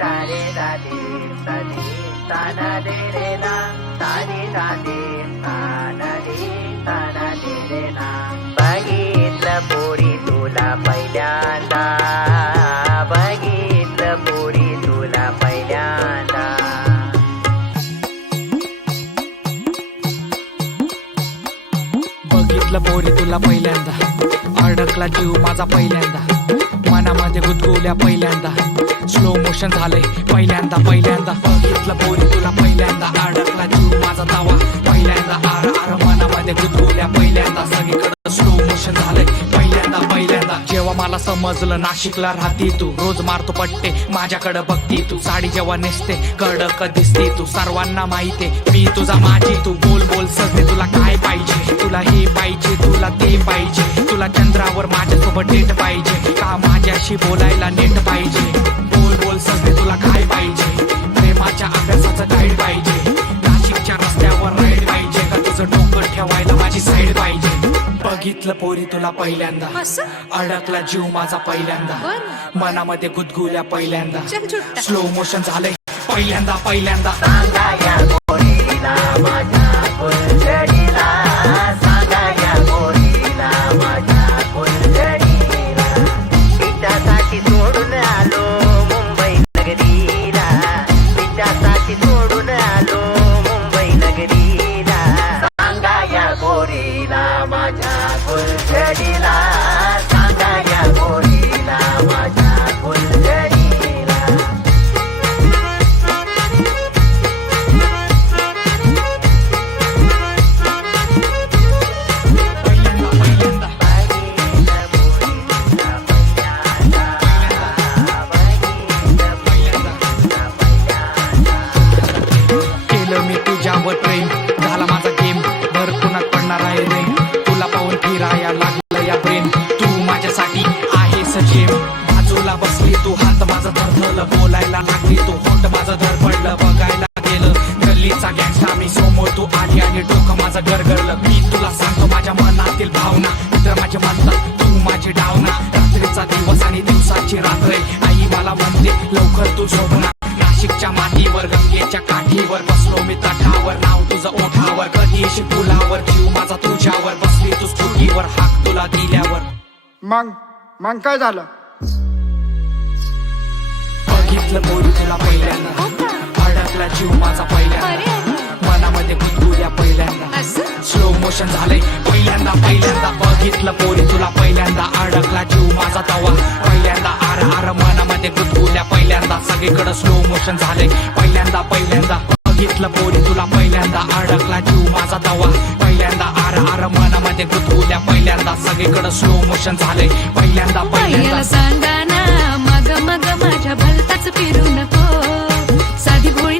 तारे दादे तादे ताना दे रे ना तारे दादे ताना दे रे ना बघितलं पोरी तुला पहिल्यांदा बघितलं पोरी तुला पहिल्यांदा बघितलं पोरी तुला पहिल्यांदा अडकला जीव माझा पहिल्यांदा मनामध्ये गुदगुल्या पहिल्यांदा स्लो मोशन झालंय पहिल्यांदा बघितलं पोरी तुला पहिल्यांदा अडकला जीव माझा तवा पहिल्यांदा आर आर मनामध्ये गुदगुल्या पहिल्यांदा सगळीकडे स्लो मोशन झालंय पहिल्यांदा जेव्हा मला समजलं नाशिकला राहती तू रोज मारतो पट्टे माझ्याकडे बघती तू साडी जेव्हा नेसते कडक दिसते तू सर्वांना माहिती मी तुझा माझी तू बोल सगळे तुला काय पाहिजे तुला हे पाहिजे तुला ते पाहिजे तुला चंद्रावर माझ्यासोबत डेट पाहिजे का माझ्याशी बोलायला नेट पाहिजे बोल सगळे तुला काय पाहिजे प्रेमाच्या अभ्यासाचं गाईड पाहिजे नाशिकच्या रस्त्यावर राईड पाहिजे का तुझं डोकं ठेवायला माझी साईड पाहिजे बघितलं पोरी तुला पहिल्यांदा अडकला जीव माझा पहिल्यांदा मनामध्ये गुदगुल्या पहिल्यांदा स्लो मोशन झालंय पहिल्यांदा सांगा या पोरीला माझ्या फुलझडीला सांगा या पोरीला माझ्या फुलझडीला तिच्यासाठी सोडून आलो मुंबई नगरीला तिच्यासाठी सोडून आलो मुंबई नगरीला सांगा या पोरीला माझ्या फुलझडीला सांगा या पोरीला माझ्या फुलझडीला केलं मी तुझ्यावर प्रेम झाला माझा गेम भर पुन्हा पडणार आहे रे तुला पाहून फिराया लागलं या प्रेम तू माझ्यासाठी आहेस जेम बाजूला बसली तू हात माझा धरधरलं बोलायला लागली तू होट माझं धडपडलं बघायला गेलं गल्लीचा गँगस्टा मी समोर तू आली आणि डोकं माझं गरगरलं मी तुला सांगतो माझ्या मनातील भावना मित्र माझे म्हणतात तू माझी डावना रात्रीचा दिवस आणि दिवसाची रात्र आई मला म्हणते लवकर तू झोपणार नाशिकच्या मातीवर गंगेच्या काठीवर बसलो मी तटावर नाव तुझं ओठावर कधी येशील पुलावर जीव माझा तुझ्यावर बसली तू स्कूटीवर हाक तुला दिल्यावर मग काय झालं? बघितलं पोरी तुला पहिल्यांदा अडकला जीव माझा पहिल्यांदा मनामध्ये गुदगुल्या पहिल्यांदा स्लो मोशन झालंय पहिल्यांदा बघितलं पोरी तुला पहिल्यांदा अडकला जीव माझा तवा पहिल्यांदा आर आर मनामध्ये गुदगुल्या पहिल्यांदा सगळीकडे स्लो मोशन झालंय पहिल्यांदा बघितलं पोरी तुला पहिल्यांदा अडकला जीव माझा तवा पहिल्यांदा आर आर मनामध्ये गुदगुल्या पहिल्यांदा सगळीकडे स्लो मोशन झालंय पहिल्यांदा सांगा ना मग माझ्या भलताच फिरू नको साधी भोळी